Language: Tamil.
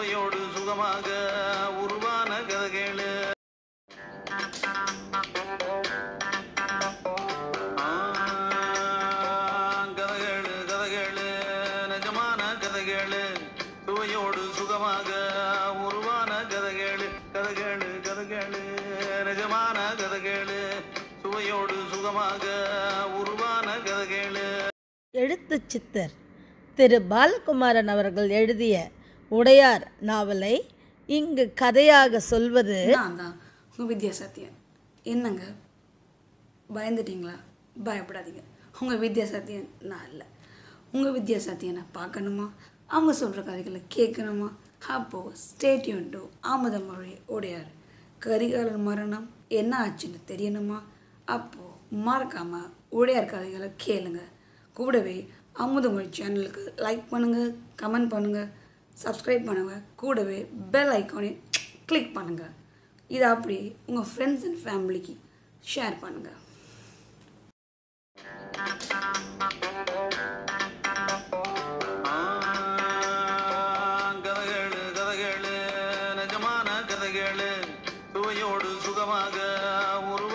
சுவையோடு சுகமாக உருவான கதைகள். கதைகள் நிஜமான கதைகள், சுவையோடு சுகமாக உருவான கதைகள். கதைகள் கதைகள் நிஜமான கதைகள், சுவையோடு சுகமாக உருவான கதைகள். எழுத்துச் சித்தர் திரு பாலகுமாரன் அவர்கள் எழுதிய உடையார் நாவலை இங்கு கதையாக சொல்வது நான் தான் உங்கள் வித்யாசத்யன். என்னங்க பயந்துட்டீங்களா? பயப்படாதீங்க. உங்கள் வித்யாசத்யன் நான் இல்லை. உங்கள் வித்யாசத்யனை பார்க்கணுமா, அவங்க சொல்கிற கதைகளை கேட்கணுமா? அப்போது ஸ்டேட்யூன் டு ஆமதமொழி உடையார். கரிகாலர் மரணம் என்ன ஆச்சுன்னு தெரியணுமா? அப்போது மறக்காமல் உடையார் கதைகளை கேளுங்க. கூடவே அமுதமொழி சேனலுக்கு லைக் பண்ணுங்கள், கமெண்ட் பண்ணுங்கள், சப்ஸ்கிரைப் பண்ணுங்கள். கூடவே பெல் ஐக்கானை கிளிக் பண்ணுங்கள். இதை அப்படி உங்கள் ஃப்ரெண்ட்ஸ் அண்ட் ஃபேமிலிக்கு ஷேர் பண்ணுங்கள். கதைகள் கதைகள் நிஜமான கதைகள், சுவையோடு சுகமாக ஒரு